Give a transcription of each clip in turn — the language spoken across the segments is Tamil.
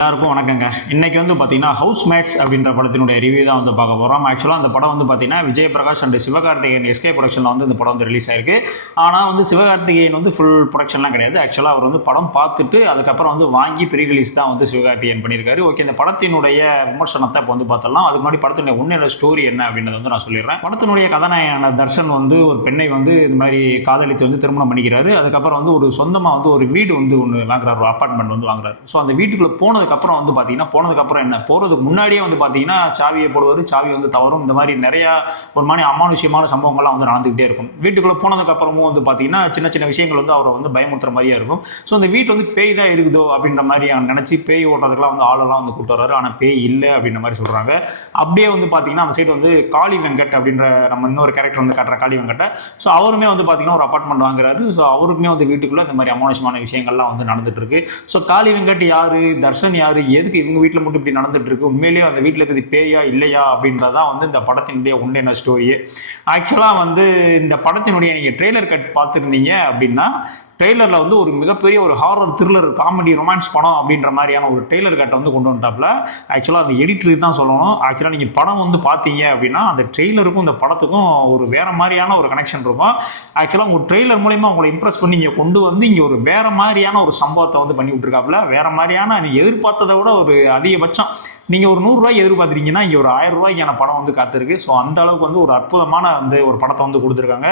எல்லாருக்கும் வணக்கங்க. இன்னைக்கு வந்து பார்த்தீங்கன்னா ஹவுஸ் மேட்ஸ் அப்படின்ற படத்தினுடைய ரிவ்யூ தான் வந்து பார்க்க போகிறோம் ஆக்சுவலாக அந்த படம் வந்து பார்த்தீங்கன்னா விஜய் பிரகாஷ் அண்ட் சிவகார்த்திகேயன் எஸ்கே ப்ரொடக்ஷனில் வந்து இந்த படம் வந்து ரிலீஸ் ஆயிருக்கு. ஆனால் வந்து சிவகார்த்திகேயன் வந்து ஃபுல் ப்ரொடக்ஷன்லாம் கிடையாது. ஆக்சுவலாக அவர் வந்து படம் பார்த்துட்டு அதுக்கப்புறம் வந்து வாங்கி ப்ரீ ரிலீஸ் தான் வந்து சிவகார்த்திகேயன் பண்ணியிருக்காரு ஓகே இந்த படத்தினுடைய விமர்சனத்தை இப்போ வந்து பார்த்தலாம் அதுக்கு முன்னாடி படத்தினுடைய உண்மையில ஸ்டோரி என்ன அப்படின்றத வந்து நான் சொல்லிடுறேன். படத்தினுடைய கதாநாயகன தர்ஷன் வந்து ஒரு பெண்ணை வந்து இந்த மாதிரி காதலித்து வந்து திருமணம் பண்ணிக்கிறாரு. அதுக்கப்புறம் வந்து ஒரு சொந்தமாக வந்து ஒரு வீடு வந்து ஒன்று வாங்குறாரு. ஒரு அப்பார்ட்மெண்ட் வந்து வாங்குறாரு. ஸோ அந்த வீட்டுக்குள்ளே போனதுக்கப்புறம் வந்து பார்த்தீங்கன்னா போனதுக்கப்புறம் என்ன? போகிறதுக்கு முன்னாடியே வந்து பார்த்தீங்கன்னா சாவியை போடுவார் சாவி வந்து தவறும் இந்த மாதிரி நிறையா ஒரு மாதிரி அமானுஷ்யமான சம்பவங்கள்லாம் வந்து நடந்துக்கிட்டே இருக்கும். வீட்டுக்குள்ளே போனதுக்கப்புறமும் வந்து பார்த்தீங்கன்னா சின்ன சின்ன விஷயங்கள் வந்து அவரை வந்து பயமுறுத்துற மாதிரியா இருக்கும். ஸோ அந்த வீட்டு வந்து பேய் தான் இருக்குதோ அப்படின்ற மாதிரி நினச்சி பேய் ஓட்டுறதுக்குலாம் வந்து ஆளெல்லாம் வந்து கூட்டு வர்றாரு. ஆனால் பேய் இல்லை அப்படின்ற மாதிரி சொல்கிறாங்க அப்படியே வந்து பார்த்தீங்கன்னா அந்த சைடு வந்து காளி வெங்கட் அப்படின்ற நம்ம இன்னொரு கேரக்டர் வந்து காட்டுற காளி வெங்கட்டை. ஸோ அவருமே வந்து பார்த்தீங்கன்னா ஒரு அப்பார்ட்மெண்ட் வாங்குறாரு. ஸோ அவருக்குமே வந்து வீட்டுக்குள்ளே இந்த மாதிரி அமானுஷமான விஷயங்கள்லாம் வந்து நடந்துட்டு இருக்கு. ஸோ காளி வெங்கட் யாரு? தர்ஷன் யாரு? எதுக்கு இவங்க வீட்டில் மட்டும் இப்படி நடந்துட்டு இருக்கு உண்மையிலேயே அந்த வீட்டில் இருக்கிறது பேயா இல்லையா? அப்படின்றதான் வந்து இந்த படத்தினுடைய உண்மையான ஸ்டோரி ஆக்சுவலாக வந்து இந்த படத்தினுடைய நீங்கள் ட்ரெய்லர் கட் பார்த்துருந்தீங்க அப்படின்னா டெய்லரில் வந்து ஒரு மிகப்பெரிய ஒரு ஹாரர் த்ரில்லர் காமெடி ரொமான்ஸ் படம் அப்படின்ற மாதிரியான ஒரு டெய்லர் கட்டை வந்து கொண்டு வந்துட்டாப்புல. ஆக்சுவலாக அந்த எடிட்டர் தான் சொல்லணும். ஆக்சுவலாக நீங்கள் படம் வந்து பார்த்தீங்க அப்படின்னா அந்த ட்ரெய்லருக்கும் இந்த படத்துக்கும் ஒரு வேறு மாதிரியான ஒரு கனெக்ஷன் இருக்கும். ஆக்சுவலாக உங்கள் ட்ரெய்லர் மூலிமா உங்களை இம்ப்ரெஸ் பண்ணி இங்கே கொண்டு வந்து இங்கே ஒரு வேறு மாதிரியான ஒரு சம்பவத்தை வந்து பண்ணி விட்ருக்காப்புல வேறு மாதிரியான நீ எதிர்பார்த்ததை விட ஒரு அதிகபட்சம். நீங்கள் ஒரு நூறுரூவாய்க்கு எதிர்பார்த்துருக்கீங்கன்னா இங்கே ஒரு ஆயிரம் ரூபாய்க்கான படம் வந்து காத்திருக்கு. ஸோ அந்த அளவுக்கு வந்து ஒரு அற்புதமான வந்து ஒரு படத்தை வந்து கொடுத்துருக்காங்க.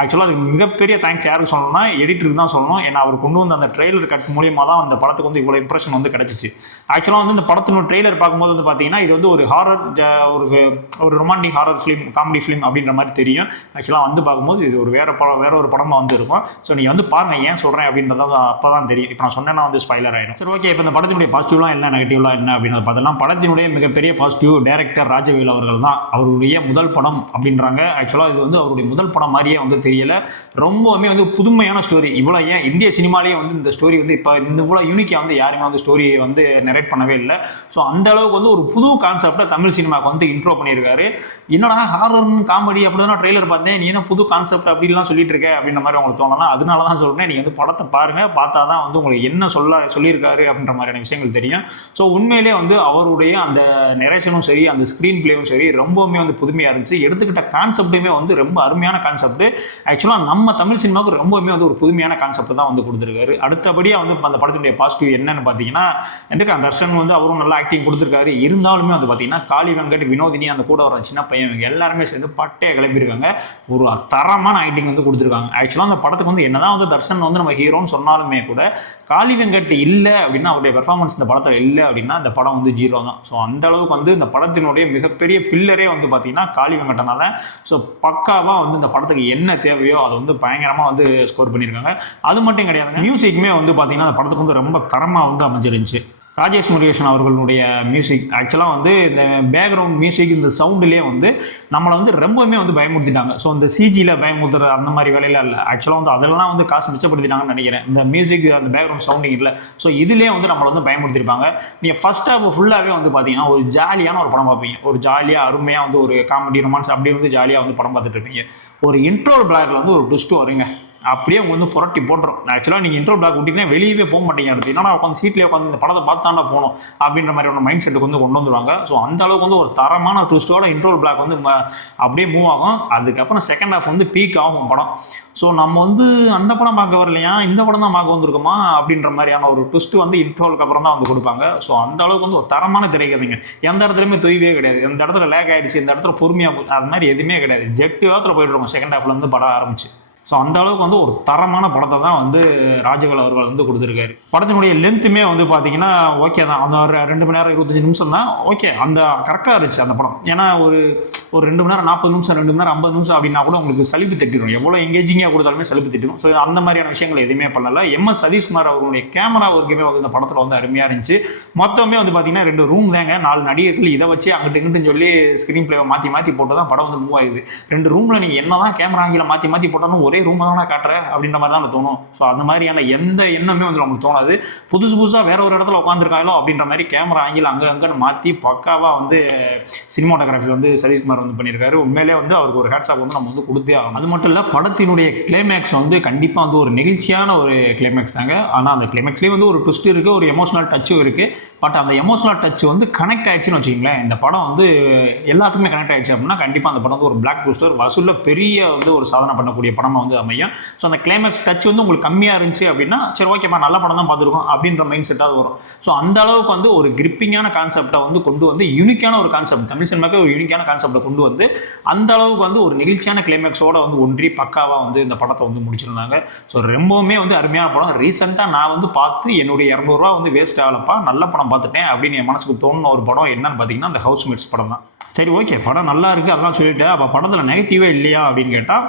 ஆக்சுவலாக அது மிகப்பெரிய தேங்க்ஸ் யாருக்கு சொல்லணும்னா எடிட்டருக்கு தான் சொல்லணும் ஏன்னா அவர் கொண்டு வந்த அந்த ட்ரெய்லர் கட் மூலியமாக தான் அந்த படத்துக்கு வந்து இவ்வளோ இம்ப்ரெஷன் வந்து கிடச்சிச்சு. ஆக்சுவலாக வந்து இந்த படத்தினோட ட்ரெய்லர் பார்க்கும்போது வந்து பார்த்தீங்கன்னா இது வந்து ஒரு ஹாரர் ஒரு ஒரு romantic horror film comedy film அப்படின்ற மாதிரி தெரியும். ஆக்சுவலாக வந்து பார்க்கும்போது இது ஒரு வேற படம் வேற ஒரு படமாக வந்து இருக்கும். ஸோ நீங்கள் வந்து பாருங்க ஏன் சொல்கிறேன் அப்படின்றத அப்போ தான் தெரியும். இப்போ நான் சொன்னேன்னா வந்து ஸ்பைலர் ஆயிடும் சரி ஓகே இப்போ இந்த படத்தினுடைய பாசிட்டிவ்லாம் என்ன நெகட்டிவ்லாம் என்ன அப்படின்னு பார்த்தலாம் படத்தினுடைய மிகப்பெரிய பாசிட்டிவ் டைரக்டர் ராஜவேல் அவர்கள் தான் அவருடைய முதல் படம் அப்படின்றாங்க. ஆக்சுவலாக இது வந்து அவருடைய முதல் படம் மாதிரியே வந்து தெரியல. ரொம்பவுமே வந்து புதுமையான ஸ்டோரி இவ்வளோ ஏன் இந்திய சினிமாலேயே வந்து இந்த ஸ்டோரி வந்து இப்போ இந்த இவ்வளோ யூனிக்காக வந்து யாருமே வந்து ஸ்டோரியை வந்து நெரேட் பண்ணவே இல்லை. ஸோ அந்த அளவுக்கு வந்து ஒரு புது கான்செப்டை தமிழ் சினிமாவுக்கு வந்து இன்ட்ரோ பண்ணியிருக்காரு. என்னடா ஹாரர் காமெடி அப்படி தான் ட்ரெய்லர் பார்த்தேன். நீ என்ன புது கான்செப்ட் அப்படிலாம் சொல்லிட்டு இருக்க அப்படின்ற மாதிரி உங்களுக்கு தோணலாம் அதனால தான் சொல்கிறேன் நீங்கள் வந்து படத்தை பாருங்கள் பார்த்தா தான் வந்து உங்களுக்கு என்ன சொல்ல சொல்லியிருக்காரு அப்படின்ற மாதிரியான விஷயங்கள் தெரியும். ஸோ உண்மையிலே வந்து அவருடைய அந்த நெரேஷனும் சரி அந்த ஸ்க்ரீன் பிளேவும் சரி ரொம்பவுமே வந்து புதுமையாக இருந்துச்சு. எடுத்துக்கிட்ட கான்செப்ட்டுமே வந்து ரொம்ப அருமையான கான்செப்ட் ஆக்சுவலாக நம்ம தமிழ் சினிமாவுக்கு ரொம்பவுமே வந்து ஒரு புதுமையான கான்செப்ட் தான் வந்து கொடுத்துருக்காரு. அடுத்தபடியாக வந்து அந்த படத்தினுடைய பாசிட்டிவ் என்னன்னு பார்த்தீங்கன்னா எனக்கு தர்ஷன் வந்து அவரும் நல்லா ஆக்டிங் கொடுத்துருக்காரு. இருந்தாலுமே வந்து பார்த்தீங்கன்னா காளி வெங்கட் வினோதினி அந்த கூட வர சின்ன பையன் இவங்க எல்லாருமே சேர்ந்து பட்டையை கிளம்பியிருக்காங்க ஒரு தரமான ஆக்டிங் வந்து கொடுத்துருக்காங்க. ஆக்சுவலாக அந்த படத்துக்கு வந்து என்னதான் வந்து தர்ஷன் வந்து நம்ம ஹீரோன்னு சொன்னாலுமே கூட காளி வெங்கட் இல்லை அப்படின்னா அவருடைய பெர்ஃபார்மன்ஸ் இந்த படத்தில் இல்லை அப்படின்னா அந்த படம் வந்து ஜீரோ தான். ஸோ அந்த அளவுக்கு வந்து இந்த படத்தினுடைய மிகப்பெரிய பில்லரே வந்து பார்த்தீங்கன்னா காளி வெங்கட்டனால ஸோ பக்காவாக வந்து இந்த படத்துக்கு என்ன தேவையோ அதை வந்து பயங்கரமாக வந்து ஸ்கோர் பண்ணியிருக்காங்க. அது மட்டும் கிடையாதுங்க. மியூசிக்குமே வந்து பார்த்தீங்கன்னா அந்த படத்துக்கு வந்து ரொம்ப தரமாக வந்து அமைஞ்சிருந்துச்சு. ராஜேஷ் முருகேஷன் அவர்களுடைய மியூசிக் ஆக்சுவலாக வந்து இந்த பேக்ரவுண்ட் மியூசிக் இந்த சவுண்டுலேயே வந்து நம்மளை வந்து ரொம்பவுமே வந்து பயமுறுத்திட்டாங்க. ஸோ இந்த சிஜியில் பயமுறுத்துறது அந்த மாதிரி வேலையெல்லாம் இல்லை. ஆக்சுவலாக வந்து அதெல்லாம் வந்து காசு மிச்சப்படுத்திட்டாங்கன்னு நினைக்கிறேன். இந்த மியூசிக் அந்த பேக்ரவுண்ட் சவுண்டிங் இல்லை. ஸோ இதுலேயே வந்து நம்மளை வந்து பயமுறுத்திருப்பாங்க. நீங்கள் ஃபர்ஸ்ட் ஹாஃப் ஃபுல்லாகவே வந்து பார்த்தீங்கன்னா ஒரு ஜாலியான ஒரு படம் பார்ப்பீங்க. ஒரு ஜாலியாக அருமையாக வந்து ஒரு காமெடி ரொமான்ஸ் அப்படி வந்து ஜாலியாக வந்து படம் பார்த்துட்டு இருப்பீங்க. ஒரு இன்ட்ரோல் பிளாக்ல வந்து ஒரு டுஸ்ட்டு வருங்க. அப்படியே அவங்க வந்து புரட்டி போட்டுரும். ஆக்சுவலாக நீங்கள் இன்ட்ரோ பிளாக் விட்டிங்கன்னா வெளியவே போக மாட்டீங்க. அடுத்து என்னன்னா உட்காந்து சீட்லேயே உட்காந்து இந்த படத்தை பார்த்தாண்டா போகணும் அப்படின்ற மாதிரி ஒரு மைண்ட் செட்டுக்கு வந்து கொண்டு வந்துருவாங்க. ஸோ அந்த அளவுக்கு வந்து ஒரு தரமான ட்விஸ்ட்டோட இன்ட்ரோ பிளாக் வந்து ம- அப்படியே மூவ் ஆகும். அதுக்கப்புறம் செகண்ட் ஹாஃப் வந்து பீக் ஆகும் படம். ஸோ நம்ம வந்து அந்த படம் பார்க்க வரலையா? இந்த படம் தான் பார்க்க வந்திருக்கோமா? அப்படின்ற மாதிரியான ஒரு ட்விஸ்ட் வந்து இன்ட்ரோலுக்கு அப்புறம் தான் வந்து கொடுப்பாங்க. ஸோ அந்த அளவுக்கு வந்து ஒரு தரமான திரைக்கதைங்க. எந்த இடத்துலையுமே தொய்வே கிடையாது. எந்த இடத்துல லேக் ஆயிடுச்சு இந்த இடத்துல பொறுமையாக அது மாதிரி எதுவுமே கிடையாது. ஜெட்டு வேகத்தில் போயிட்டு இருக்கோம். செகண்ட் ஹாஃப்லேருந்து படம் ஆரம்பிச்சு. ஸோ அந்த அளவுக்கு வந்து ஒரு தரமான படத்தை தான் வந்து ராஜவேல் அவர்கள் வந்து கொடுத்துருக்காரு. படத்தினுடைய லென்த்துமே வந்து பார்த்தீங்கன்னா ஓகே தான். அந்த ஒரு ரெண்டு மணி நேரம் இருபத்தஞ்சு நிமிஷம் தான் ஓகே அந்த கரெக்டாக இருந்துச்சு அந்த படம். ஏன்னா ஒரு ஒரு ரெண்டு மணி நேரம் நாற்பது நிமிஷம் ரெண்டு மணி நேரம் ஐம்பது நிமிஷம் அப்படின்னா கூட உங்களுக்கு சலிப்பு தட்டிடும். எவ்வளோ எங்கேஜிங்காக கொடுத்தாலுமே சலிப்பு தட்டிடும். ஸோ அந்த மாதிரியான விஷயங்கள் எதுவுமே பண்ணல. எம் எஸ் சதீஷ்குமார் அவர்களுடைய கேமரா ஒர்க்குமே வந்து இந்த படத்தில் வந்து அருமையாக இருந்துச்சு. மொத்தமே வந்து பார்த்தீங்கன்னா ரெண்டு ரூம் தாங்க. நாலு நடிகர்கள் இதை வச்சு அங்கிட்டு இங்கிட்டுன்னு சொல்லி ஸ்க்ரீன் பிளேவை மாற்றி மாற்றி போட்டு தான் படம் வந்து மூவ் ஆகுது. ரெண்டு ரூமில் நீங்கள் என்ன தான் கேமரா ஆங்கில மாற்றி மாற்றி போட்டாலும் ஒரே ரூம் தானே காட்டுற? அப்படின்ற மாதிரி தான் தோணும். ஸோ அந்த மாதிரியான எந்த எண்ணமே வந்து நமக்கு தோணாது. புதுசு புதுசாக வேற ஒரு இடத்துல உட்காந்துருக்காங்களோ அப்படின்ற மாதிரி கேமரா ஆங்கில அங்கே அங்கே மாற்றி பக்காவாக வந்து சினிமாட்டோகிராஃபி வந்து சதீஷ்குமார் வந்து பண்ணியிருக்காரு. உண்மையிலே வந்து அவருக்கு ஒரு ஹேட்ஸாப் வந்து நம்ம வந்து கொடுத்தே ஆகணும். அது மட்டும் இல்லை படத்தினுடைய கிளைமேக்ஸ் வந்து கண்டிப்பாக வந்து ஒரு நெகிழ்ச்சியான ஒரு கிளைமேக்ஸ் தாங்க. ஆனால் அந்த கிளைமேக்ஸ்லேயே வந்து ஒரு ட்விஸ்ட் இருக்குது ஒரு எமோஷனல் டச்சும் இருக்குது பட் அந்த எமோஷனல் டச் வந்து கனெக்ட் ஆயிடுச்சுன்னு வச்சுக்கோங்களேன். இந்த படம் வந்து எல்லாத்துக்குமே கனெக்ட் ஆயிடுச்சு அப்படின்னா கண்டிப்பாக அந்த படம் வந்து ஒரு பிளாக் பூஸ்டர் வசூலில் பெரிய வந்து ஒரு சாதனை பண்ணக்கூடிய படமாக வந்து அமையும். ஸோ அந்த கிளைமேக்ஸ் டச் வந்து உங்களுக்கு கம்மியாக இருந்துச்சு அப்படின்னா சரி ஓகேப்பா நல்ல படம் தான் பார்த்துருக்கோம் அப்படின்ற மைண்ட் செட்டாவது வரும். ஸோ அந்த அளவுக்கு வந்து ஒரு கிரிப்பிங்கான கான்செப்டை வந்து கொண்டு வந்து யூனிக்கான ஒரு கான்செப்ட் தமிழ் சினிமாக்கு ஒரு யூனிக்கான கான்செப்டை கொண்டு வந்து அந்த அளவுக்கு வந்து ஒரு நிகழ்ச்சியான கிளைமேக்ஸோட வந்து ஒன்றி பக்காவாக வந்து இந்த படத்தை வந்து முடிச்சிருந்தாங்க. ஸோ ரொம்பவுமே வந்து அருமையான படம். ரீசெண்டாக நான் வந்து பார்த்து என்னுடைய இரநூறுவா வந்து வேஸ்ட் ஆகலப்பா. நல்ல படம் பார்த்துட்டேன் அப்படின்னு என் மனசுக்கு தோணுன ஒரு படம் என்னன்னு பார்த்தீங்கன்னா அந்த ஹவுஸ் மேட்ஸ் படம் தான் சரி ஓகே படம் நல்லா இருக்குது அதெல்லாம் சொல்லிட்டு அப்போ படத்தில் நெகட்டிவே இல்லையா அப்படின்னு கேட்டால்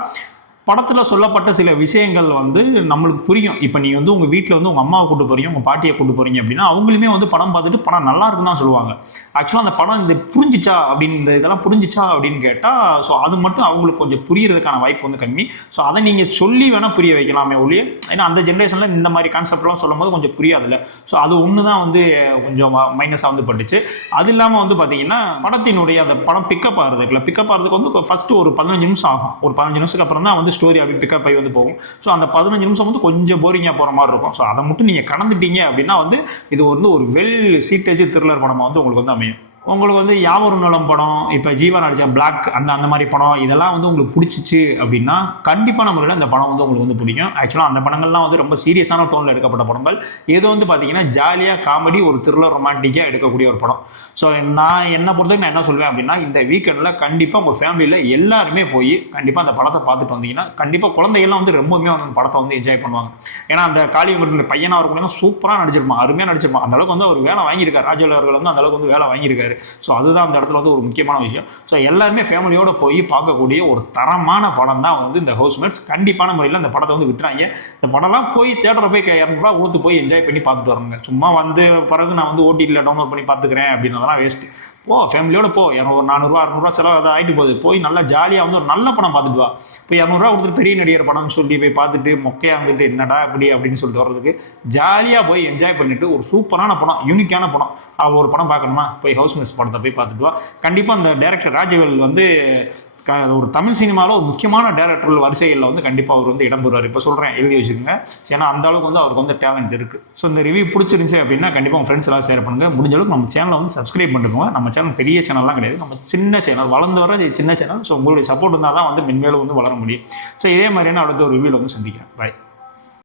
படத்தில் சொல்லப்பட்ட சில விஷயங்கள் வந்து நம்மளுக்கு புரியும். இப்போ நீ வந்து உங்கள் வீட்டில் வந்து உங்கள் அம்மாவை கூட்டு போகிறீங்க உங்கள் பாட்டியை கூட்டு போகிறீங்க அப்படின்னா அவங்களுமே வந்து படம் பார்த்துட்டு படம் நல்லா இருக்குன்னு தான் சொல்லுவாங்க. ஆக்சுவலாக அந்த படம் இந்த புரிஞ்சிச்சா அப்படின்னு இந்த இதெல்லாம் புரிஞ்சிச்சா அப்படின்னு கேட்டால் ஸோ அது மட்டும் அவங்களுக்கு கொஞ்சம் புரியறதுக்கான வாய்ப்பு வந்து கம்மி. ஸோ அதை நீங்கள் சொல்லி வேணால் புரிய வைக்கலாமே ஒழிய ஏன்னா அந்த ஜென்ரேஷனில் இந்த மாதிரி கான்செப்ட்லாம் சொல்லும் போது கொஞ்சம் புரியாதுல்ல. ஸோ அது ஒன்று தான் வந்து கொஞ்சம் மைனஸாக வந்து பட்டுச்சு. அது இல்லாமல் வந்து பார்த்தீங்கன்னா படத்தினுடைய அந்த படம் பிக்கப் ஆகிறதுக்குள்ள பிக்கப் ஆகிறதுக்கு வந்து ஃபஸ்ட்டு ஒரு பதினஞ்சு நிமிஷம் ஆகும். ஒரு பதினஞ்சு நிமிஷத்துக்கு அப்புறம் தான் வந்து ஸ்டோரி அப்படி பிக்கப் ஆகி வந்து போகும். ஸோ அந்த பதினஞ்சு நிமிஷம் வந்து கொஞ்சம் போரிங்காக போகிற மாதிரி இருக்கும். ஸோ அதை மட்டும் நீங்கள் கடந்துட்டீங்க அப்படின்னா வந்து இது வந்து ஒரு வெல் சீட்டேஜ் த்ரில்லர் படமாக வந்து உங்களுக்கு வந்து அமையும். உங்களுக்கு வந்து யாவரும் நலம் படம் இப்போ ஜீவா நடிச்ச பிளாக் அந்த அந்த மாதிரி படம் இதெல்லாம் வந்து உங்களுக்கு பிடிச்சிச்சு அப்படின்னா கண்டிப்பாக நம்மளோட இந்த படம் வந்து உங்களுக்கு வந்து பிடிக்கும். ஆக்சுவலாக அந்த படங்கள்லாம் வந்து ரொம்ப சீரியஸான டோனில் எடுக்கப்பட்ட படங்கள். இது வந்து பார்த்தீங்கன்னா ஜாலியாக காமெடி ஒரு த்ரில்லர் ரொமான்டிக்காக எடுக்கக்கூடிய ஒரு படம். ஸோ நான் என்ன பொறுத்தவரைக்கும் நான் என்ன சொல்வேன் அப்படின்னா இந்த வீக்கெண்டில் கண்டிப்பாக உங்கள் ஃபேமிலியில் எல்லாருமே போய் கண்டிப்பாக அந்த படத்தை பார்த்துட்டு வந்தீங்கன்னா கண்டிப்பாக குழந்தைகள்லாம் வந்து ரொம்பவுமே வந்து அந்த படத்தை வந்து என்ஜாய் பண்ணுவாங்க. ஏன்னா அந்த காளியங்குடி பையனாக இருக்கணும் சூப்பராக நடிச்சிருப்பான் அருமையாக நடிச்சிருப்பான். அந்த அளவுக்கு வந்து அவர் வேலை வாங்கியிருக்காரு. ராஜவேல் அவர்கள் வந்து அந்தளவுக்கு வந்து வேலை வாங்கியிருக்காரு. ஸோ அதுதான் அந்த இடத்துல வந்து ஒரு முக்கியமான விஷயம். ஸோ எல்லாருமே ஃபேமிலியோடு போய் பார்க்கக்கூடிய ஒரு தரமான படம் தான் வந்து இந்த ஹவுஸ்மேட்ஸ் கண்டிப்பான முறையில் அந்த படத்தை வந்து விட்டுறாங்க. இந்த படம்லாம் போய் தேட்டரில் போய் இரநூறுவா கொடுத்து போய் என்ஜாய் பண்ணி பார்த்துட்டு வரணுங்க. சும்மா வந்து பிறகு நான் வந்து ஓடிடியில் டவுன்லோட் பண்ணி பார்த்துக்கிறேன் அப்படின்றதெல்லாம் வேஸ்ட்டு போ ஃபேமிலியோட போ. இரநூறு நானூறுரூவா அறுநூறுவா செலவு அதை ஆகிட்டு போகுது. போய் நல்லா ஜாலியாக வந்து ஒரு நல்ல படம் பார்த்துட்டு வா. இப்போ இரநூறுவா கொடுத்துட்டு பெரிய நடிகர் படம்னு சொல்லி போய் பார்த்துட்டு மொக்கையாக வந்துட்டு என்னடா இப்படி அப்படின்னு சொல்லிட்டு வர்றதுக்கு ஜாலியாக போய் என்ஜாய் பண்ணிட்டு ஒரு சூப்பரான படம் யூனிக்கான படம். அவள் ஒரு படம் பார்க்கணுமா? போய் ஹவுஸ் மிஸ் படத்தை போய் பார்த்துட்டு வா. கண்டிப்பாக அந்த டேரக்டர் ராஜவேல் வந்து க- ஒரு தமிழ் சினிமாவில் ஒரு முக்கியமான டேரக்டர் வரிசைகளில் வந்து கண்டிப்பாக அவர் வந்து இடம் பெறுவார் இப்போ சொல்கிறேன் எழுதி வச்சுக்கோங்க. ஏன்னா அந்த அளவுக்கு வந்து அவருக்கு வந்து டேலண்ட் இருக்குது ஸோ இந்த ரிவ்யூ பிடிச்சிருந்துச்சு அப்படின்னா கண்டிப்பாக உங்கள் ஃப்ரெண்ட்ஸ் எல்லாம் ஷேர் பண்ணுங்கள் முடிஞ்ச அளவுக்கு நம்ம சேனலை வந்து சப்ஸ்கிரைப் பண்ணுங்க நம்ம சேனல் பெரிய சேனல்லாம் கிடையாது. நம்ம சின்ன சேனல் வளர்ந்து வர சின்ன சேனல் ஸோ உங்களுடைய சப்போர்ட் இருந்தால் தான் வந்து மென்மேலும் வந்து வளர முடியும். ஸோ இதே மாதிரியான அடுத்த ஒரு ரிவ்யூவில் வந்து சந்திக்கிறேன். பாய்